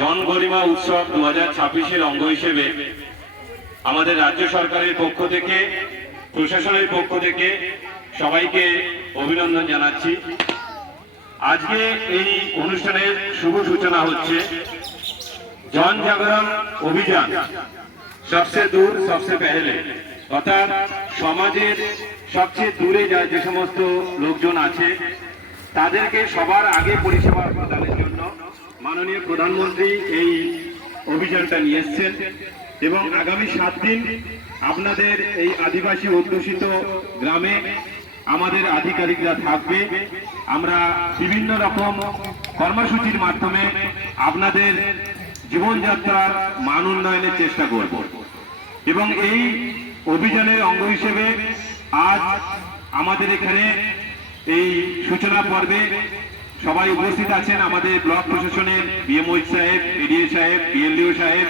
জন গরিমা উৎসব 2026-এর অঙ্গ হিসেবে আমাদের রাজ্য সরকারের পক্ষ থেকে, প্রশাসনের পক্ষ থেকে সবাইকে অভিনন্দন জানাচ্ছি। আজকে এই অনুষ্ঠানের শুভ সূচনা হচ্ছে জন জাগরণ অভিযান সবচেয়ে দূর সবচেয়ে পেহলে, অর্থাৎ সমাজের সবচেয়ে দূরে যে সমস্ত লোকজন আছে তাদেরকে সবার আগে পরিষেবা প্রদানের জন্য মাননীয় প্রধানমন্ত্রী এই অভিযানটা নিয়ে এসেছেন এবং আগামী 7 দিন আপনাদের এই আদিবাসী অধ্যুষিত গ্রামে আমাদের আধিকারিকরা থাকবে। আমরা বিভিন্ন রকম কর্মসূচির মাধ্যমে আপনাদের জীবনযাত্রার মান উন্নয়নের চেষ্টা করব এবং এই অভিযানের অঙ্গ হিসেবে আজ আমাদের এখানে এই সূচনা পর্বে সবাই উপস্থিত আছেন। আমাদের ব্লক প্রশাসনের বিএমও সাহেব, এডিএ সাহেব, বিএলডিও সাহেব,